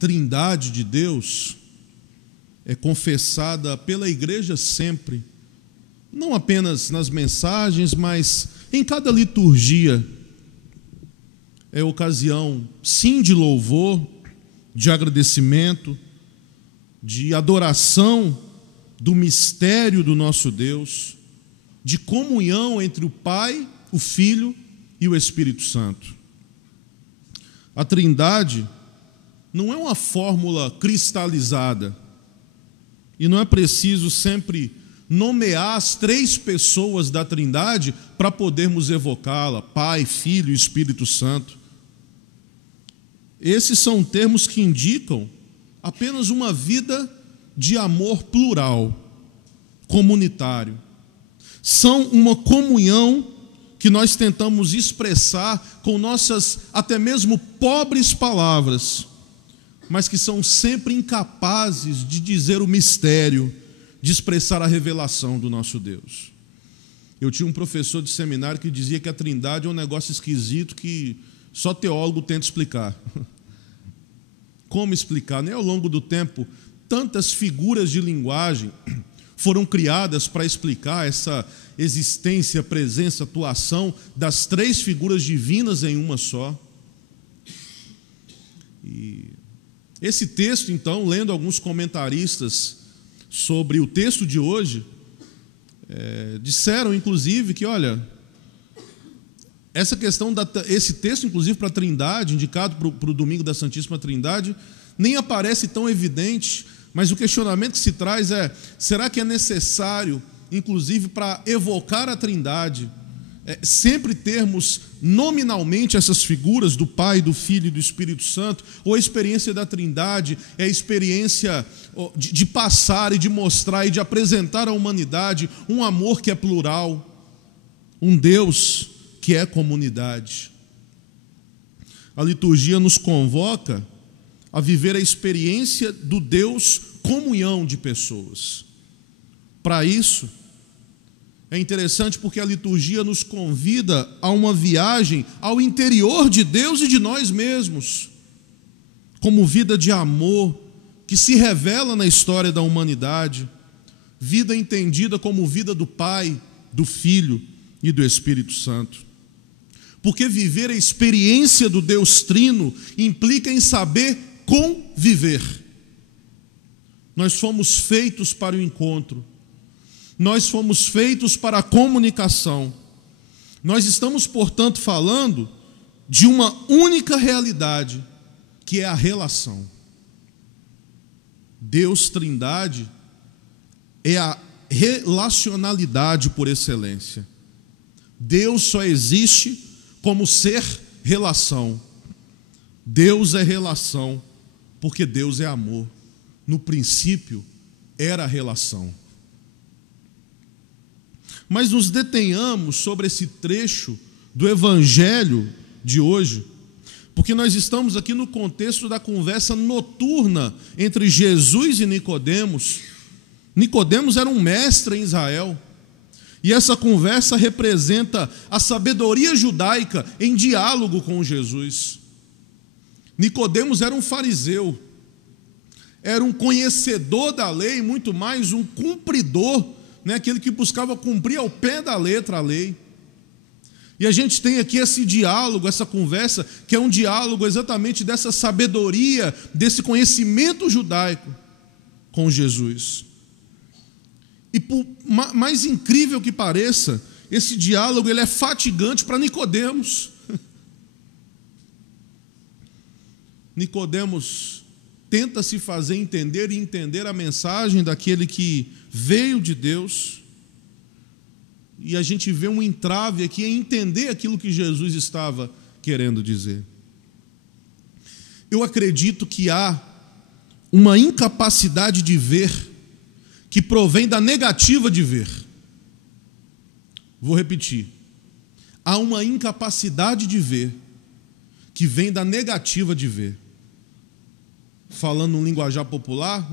Trindade de Deus é confessada pela igreja sempre, não apenas nas mensagens, mas em cada liturgia. É ocasião, sim, de louvor, de agradecimento, de adoração do mistério do nosso Deus, de comunhão entre o Pai, o Filho e o Espírito Santo. A Trindade não é uma fórmula cristalizada, e não é preciso sempre nomear as três pessoas da Trindade para podermos evocá-la: Pai, Filho e Espírito Santo. Esses são termos que indicam apenas uma vida de amor plural, comunitário. São uma comunhão que nós tentamos expressar com nossas até mesmo pobres palavras, mas que são sempre incapazes de dizer o mistério, de expressar a revelação do nosso Deus. Eu tinha um professor de seminário que dizia que a Trindade é um negócio esquisito que só teólogo tenta explicar. Como explicar? Nem ao longo do tempo, tantas figuras de linguagem foram criadas para explicar essa existência, presença, atuação das três figuras divinas em uma só. E esse texto, então, lendo alguns comentaristas sobre o texto de hoje, disseram, inclusive, que, olha, essa questão, esse texto, inclusive, para a Trindade, indicado para o domingo da Santíssima Trindade, nem aparece tão evidente, mas o questionamento que se traz é: será que é necessário, inclusive para evocar a Trindade, sempre termos nominalmente essas figuras do Pai, do Filho e do Espírito Santo? Ou a experiência da Trindade é a experiência de passar e de mostrar e de apresentar à humanidade um amor que é plural, um Deus que é comunidade? A liturgia nos convoca a viver a experiência do Deus comunhão de pessoas. Para isso, é interessante porque a liturgia nos convida a uma viagem ao interior de Deus e de nós mesmos, como vida de amor que se revela na história da humanidade, vida entendida como vida do Pai, do Filho e do Espírito Santo. Porque viver a experiência do Deus Trino implica em saber conviver. Nós fomos feitos para o encontro. Nós fomos feitos para a comunicação. Nós estamos, portanto, falando de uma única realidade, que é a relação. Deus Trindade é a relacionalidade por excelência. Deus só existe como ser relação. Deus é relação, porque Deus é amor. No princípio era a relação. Mas nos detenhamos sobre esse trecho do Evangelho de hoje, porque nós estamos aqui no contexto da conversa noturna entre Jesus e Nicodemos. Nicodemos era um mestre em Israel, e essa conversa representa a sabedoria judaica em diálogo com Jesus. Nicodemos era um fariseu, era um conhecedor da lei, muito mais um cumpridor, aquele que buscava cumprir ao pé da letra a lei. E a gente tem aqui esse diálogo, essa conversa, que é um diálogo exatamente dessa sabedoria, desse conhecimento judaico com Jesus. E por mais incrível que pareça, esse diálogo ele é fatigante para Nicodemos. Nicodemos tenta se fazer entender e entender a mensagem daquele que veio de Deus, e a gente vê um entrave aqui em entender aquilo que Jesus estava querendo dizer. Eu acredito que há uma incapacidade de ver que provém da negativa de ver. Vou repetir. Há uma incapacidade de ver que vem da negativa de ver. Falando no linguajar popular,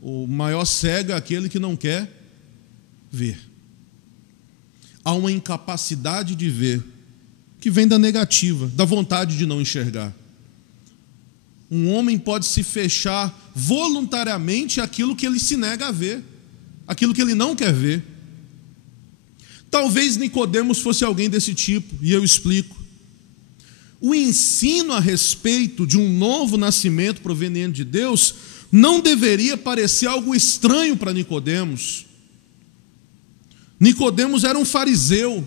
o maior cego é aquele que não quer ver. Há uma incapacidade de ver que vem da negativa, da vontade de não enxergar. um homem pode se fechar voluntariamente àquilo que ele se nega a ver, aquilo que ele não quer ver. Talvez Nicodemos fosse alguém desse tipo, e eu explico. O ensino a respeito de um novo nascimento proveniente de Deus não deveria parecer algo estranho para Nicodemos. Nicodemos era um fariseu.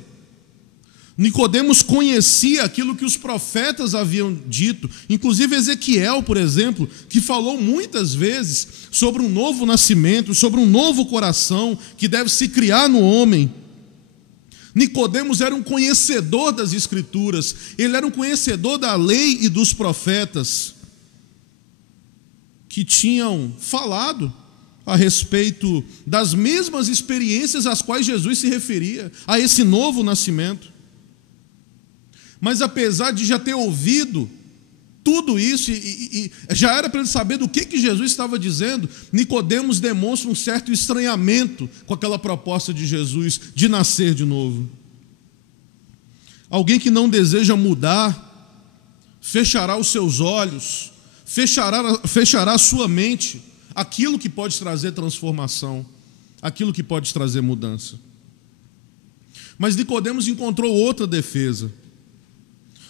Nicodemos conhecia aquilo que os profetas haviam dito, inclusive Ezequiel, por exemplo, que falou muitas vezes sobre um novo nascimento, sobre um novo coração que deve se criar no homem. Nicodemos era um conhecedor das Escrituras, ele era um conhecedor da lei e dos profetas, que tinham falado a respeito das mesmas experiências às quais Jesus se referia, a esse novo nascimento. Mas apesar de já ter ouvido tudo isso, e já era para ele saber do que Jesus estava dizendo, Nicodemos demonstra um certo estranhamento com aquela proposta de Jesus de nascer de novo. Alguém que não deseja mudar, fechará os seus olhos, fechará a sua mente, aquilo que pode trazer transformação, aquilo que pode trazer mudança. Mas Nicodemos encontrou outra defesa.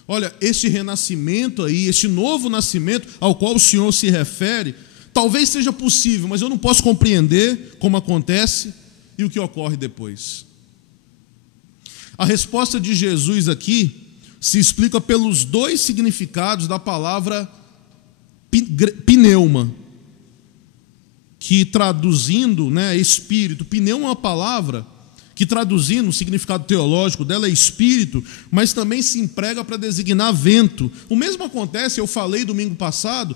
Olha, este renascimento aí, este novo nascimento ao qual o Senhor se refere, talvez seja possível, mas eu não posso compreender como acontece e o que ocorre depois. A resposta de Jesus aqui se explica pelos dois significados da palavra pneuma, que traduzindo, espírito, pneuma é uma palavra que traduzindo o significado teológico dela é espírito, mas também se emprega para designar vento. O mesmo acontece, eu falei domingo passado,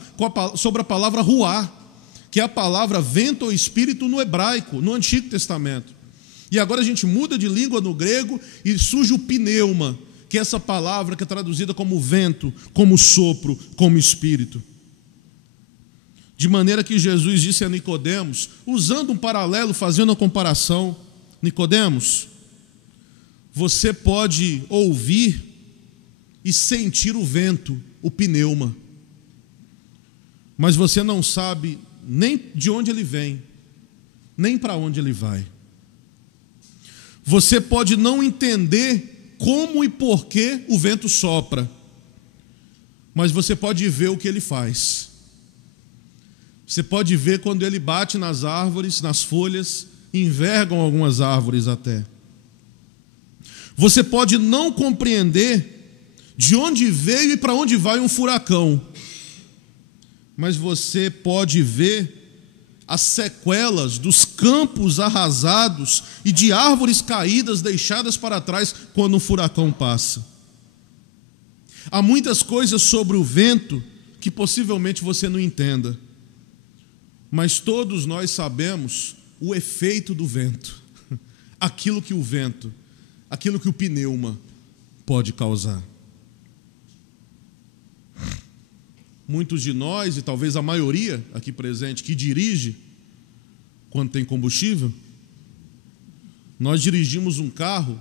sobre a palavra ruá, que é a palavra vento ou espírito no hebraico, no Antigo Testamento. E agora a gente muda de língua no grego e surge o pneuma, que é essa palavra que é traduzida como vento, como sopro, como espírito. De maneira que Jesus disse a Nicodemos, usando um paralelo, fazendo a comparação: Nicodemos, você pode ouvir e sentir o vento, o pneuma, mas você não sabe nem de onde ele vem, nem para onde ele vai. Você pode não entender como e por que o vento sopra, mas você pode ver o que ele faz. Você pode ver quando ele bate nas árvores, nas folhas, envergam algumas árvores até. Você pode não compreender de onde veio e para onde vai um furacão, mas você pode ver as sequelas dos campos arrasados e de árvores caídas deixadas para trás quando um furacão passa. Há muitas coisas sobre o vento que possivelmente você não entenda, mas todos nós sabemos o efeito do vento, aquilo que o pneuma pode causar. Muitos de nós, e talvez a maioria aqui presente, que dirige quando tem combustível, nós dirigimos um carro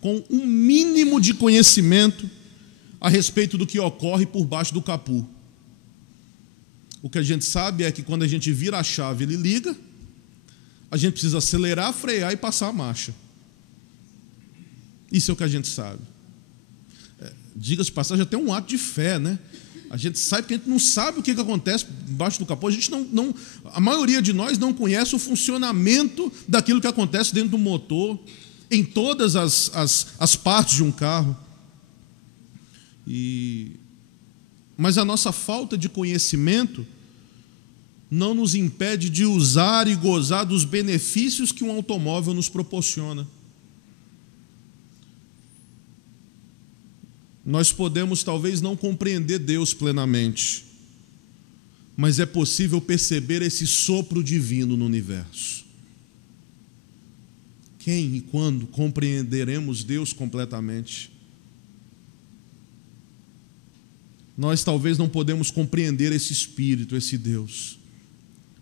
com um mínimo de conhecimento a respeito do que ocorre por baixo do capô. O que a gente sabe é que quando a gente vira a chave, ele liga, a gente precisa acelerar, frear e passar a marcha. Isso é o que a gente sabe. Diga-se de passagem, até um ato de fé, né? A gente sabe que a gente não sabe o que acontece embaixo do capô. A gente a maioria de nós não conhece o funcionamento daquilo que acontece dentro do motor, em todas as partes de um carro. Mas a nossa falta de conhecimento não nos impede de usar e gozar dos benefícios que um automóvel nos proporciona. Nós podemos talvez não compreender Deus plenamente, mas é possível perceber esse sopro divino no universo. Quem e quando compreenderemos Deus completamente? Nós talvez não podemos compreender esse Espírito, esse Deus,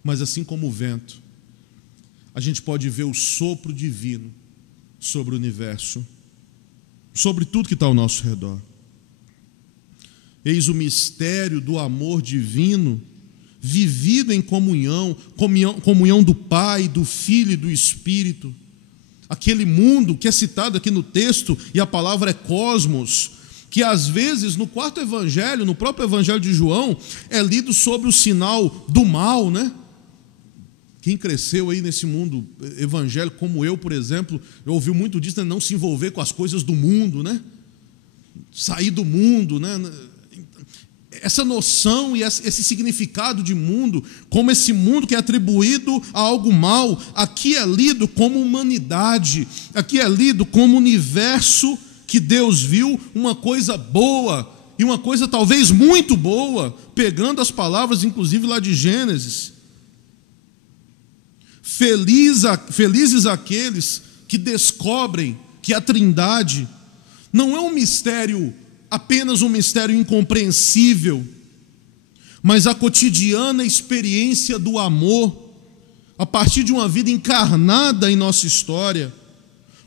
mas assim como o vento, a gente pode ver o sopro divino sobre o universo, sobre tudo que está ao nosso redor. Eis o mistério do amor divino, vivido em comunhão do Pai, do Filho e do Espírito. Aquele mundo que é citado aqui no texto, e a palavra é cosmos, que às vezes no quarto evangelho, no próprio evangelho de João, é lido sob o sinal do mal, né? Quem cresceu aí nesse mundo evangélico, como eu, por exemplo, eu ouvi muito disso, né? Não se envolver com as coisas do mundo, né? Sair do mundo, né? Essa noção e esse significado de mundo, como esse mundo que é atribuído a algo mal, aqui é lido como humanidade, aqui é lido como universo que Deus viu, uma coisa boa, e uma coisa talvez muito boa, pegando as palavras inclusive lá de Gênesis. Felizes aqueles que descobrem que a Trindade não é um mistério, apenas um mistério incompreensível, mas a cotidiana experiência do amor, a partir de uma vida encarnada em nossa história,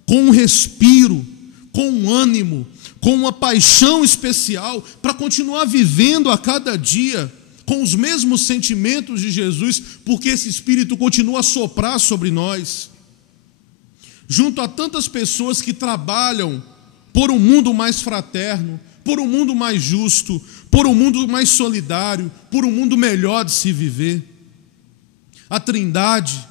com um respiro, com um ânimo, com uma paixão especial, para continuar vivendo a cada dia, com os mesmos sentimentos de Jesus, porque esse Espírito continua a soprar sobre nós, junto a tantas pessoas que trabalham por um mundo mais fraterno, por um mundo mais justo, por um mundo mais solidário, por um mundo melhor de se viver. A Trindade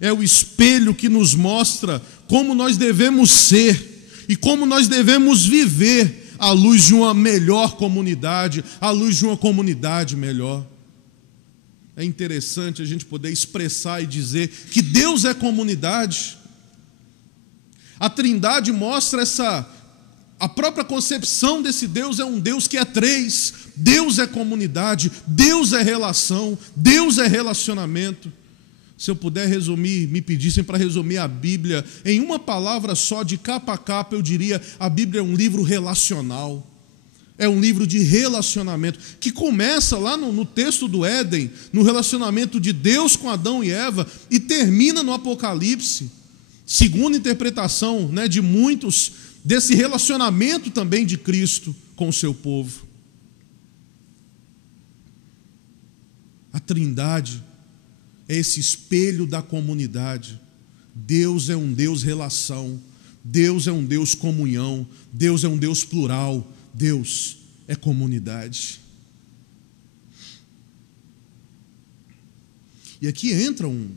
é o espelho que nos mostra como nós devemos ser e como nós devemos viver à luz de uma melhor comunidade, à luz de uma comunidade melhor. É interessante a gente poder expressar e dizer que Deus é comunidade. A Trindade mostra a própria concepção desse Deus é um Deus que é três. Deus é comunidade, Deus é relação, Deus é relacionamento. Se eu puder resumir, me pedissem para resumir a Bíblia em uma palavra só, de capa a capa, eu diria: a Bíblia é um livro relacional. É um livro de relacionamento, que começa lá no texto do Éden, no relacionamento de Deus com Adão e Eva, e termina no Apocalipse, segundo a interpretação, né, de muitos, desse relacionamento também de Cristo com o seu povo. A Trindade é esse espelho da comunidade. Deus é um Deus relação, Deus é um Deus comunhão, Deus é um Deus plural, Deus é comunidade. E aqui entra um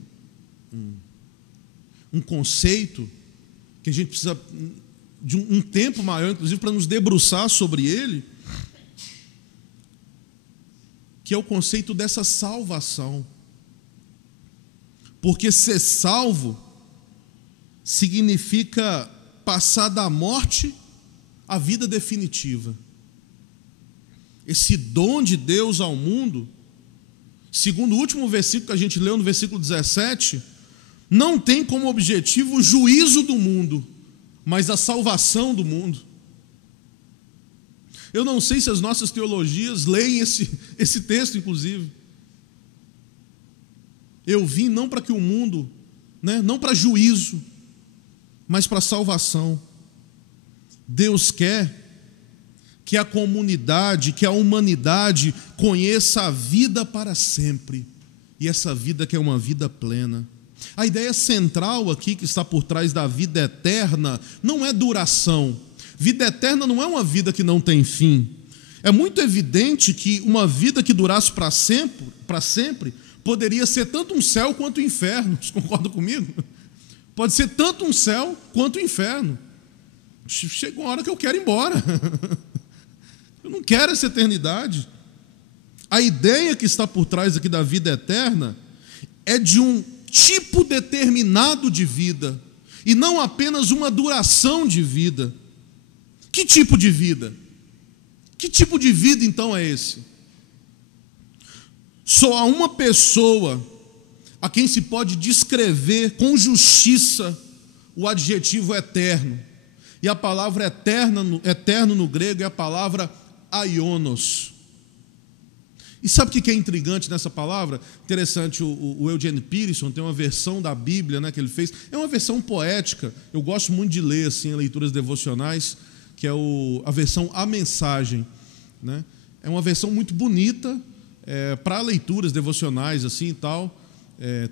conceito que a gente precisa de um tempo maior, inclusive, para nos debruçar sobre ele, que é o conceito dessa salvação. Porque ser salvo significa passar da morte à vida definitiva. Esse dom de Deus ao mundo, segundo o último versículo que a gente leu, no versículo 17, não tem como objetivo o juízo do mundo, mas a salvação do mundo. Eu não sei se as nossas teologias leem esse texto, inclusive. Eu vim não para que o mundo, né, não para juízo, mas para salvação. Deus quer que a comunidade, que a humanidade conheça a vida para sempre. E essa vida que é uma vida plena. A ideia central aqui que está por trás da vida eterna não é duração. Vida eterna não é uma vida que não tem fim. É muito evidente que uma vida que durasse para sempre, poderia ser tanto um céu quanto um inferno. Vocês concordam comigo? Pode ser tanto um céu quanto um inferno. Chega uma hora que eu quero ir embora. Eu não quero essa eternidade. A ideia que está por trás aqui da vida eterna é de um tipo determinado de vida, e não apenas uma duração de vida. Que tipo de vida? Que tipo de vida então é esse? Só há uma pessoa a quem se pode descrever com justiça o adjetivo eterno. E a palavra eterno no grego é a palavra aionos. E sabe o que é intrigante nessa palavra? Interessante, o Eugene Peterson tem uma versão da Bíblia, né, que ele fez. É uma versão poética. Eu gosto muito de ler assim, leituras devocionais, que é a versão A Mensagem, né? é uma versão muito bonita para leituras devocionais assim e tal.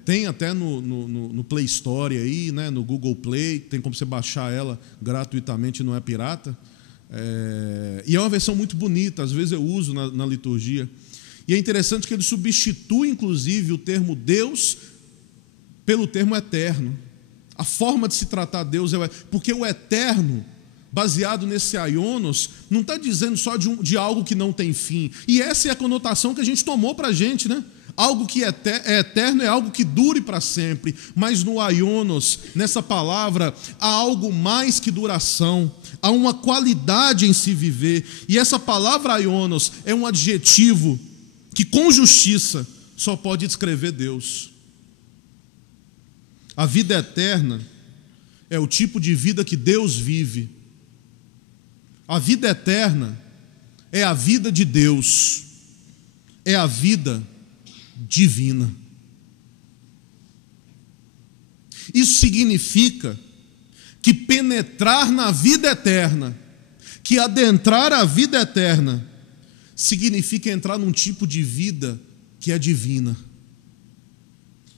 Tem até no Play Store aí, né, no Google Play, tem como você baixar ela gratuitamente, não é pirata. E é uma versão muito bonita, às vezes eu uso na liturgia. E é interessante que ele substitui, inclusive, o termo Deus pelo termo eterno. A forma de se tratar Deus porque o eterno, baseado nesse aionos, não está dizendo só de algo que não tem fim. E essa é a conotação que a gente tomou para a gente, né? Algo que é eterno é algo que dure para sempre. Mas no aionos, nessa palavra, há algo mais que duração. Há uma qualidade em se viver. E essa palavra aionos é um adjetivo que com justiça só pode descrever Deus. A vida eterna é o tipo de vida que Deus vive. A vida eterna é a vida de Deus. É a vida divina. Isso significa que penetrar na vida eterna, que adentrar a vida eterna, significa entrar num tipo de vida que é divina.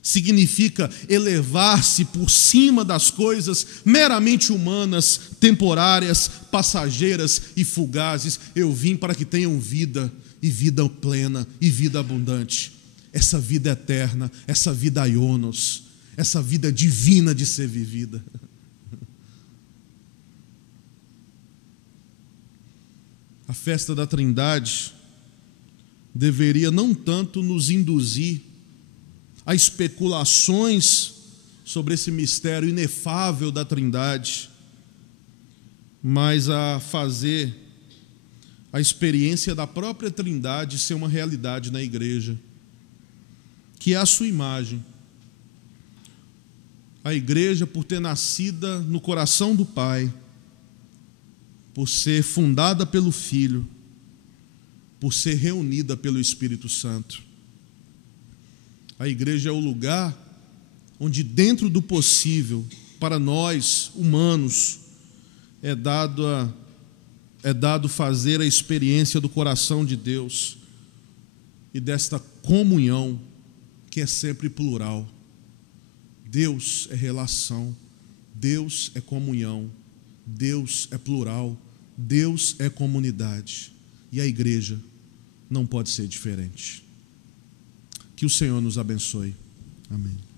Significa elevar-se por cima das coisas meramente humanas, temporárias, passageiras e fugazes. Eu vim para que tenham vida, e vida plena, e vida abundante. Essa vida eterna, essa vida aionos, essa vida divina de ser vivida. A festa da Trindade deveria não tanto nos induzir a especulações sobre esse mistério inefável da Trindade, mas a fazer a experiência da própria Trindade ser uma realidade na igreja, que é a sua imagem. A igreja, por ter nascida no coração do Pai, por ser fundada pelo Filho, por ser reunida pelo Espírito Santo. A igreja é o lugar onde, dentro do possível, para nós, humanos, é dado fazer a experiência do coração de Deus e desta comunhão que é sempre plural. Deus é relação, Deus é comunhão, Deus é plural, Deus é comunidade. E a igreja não pode ser diferente. Que o Senhor nos abençoe. Amém.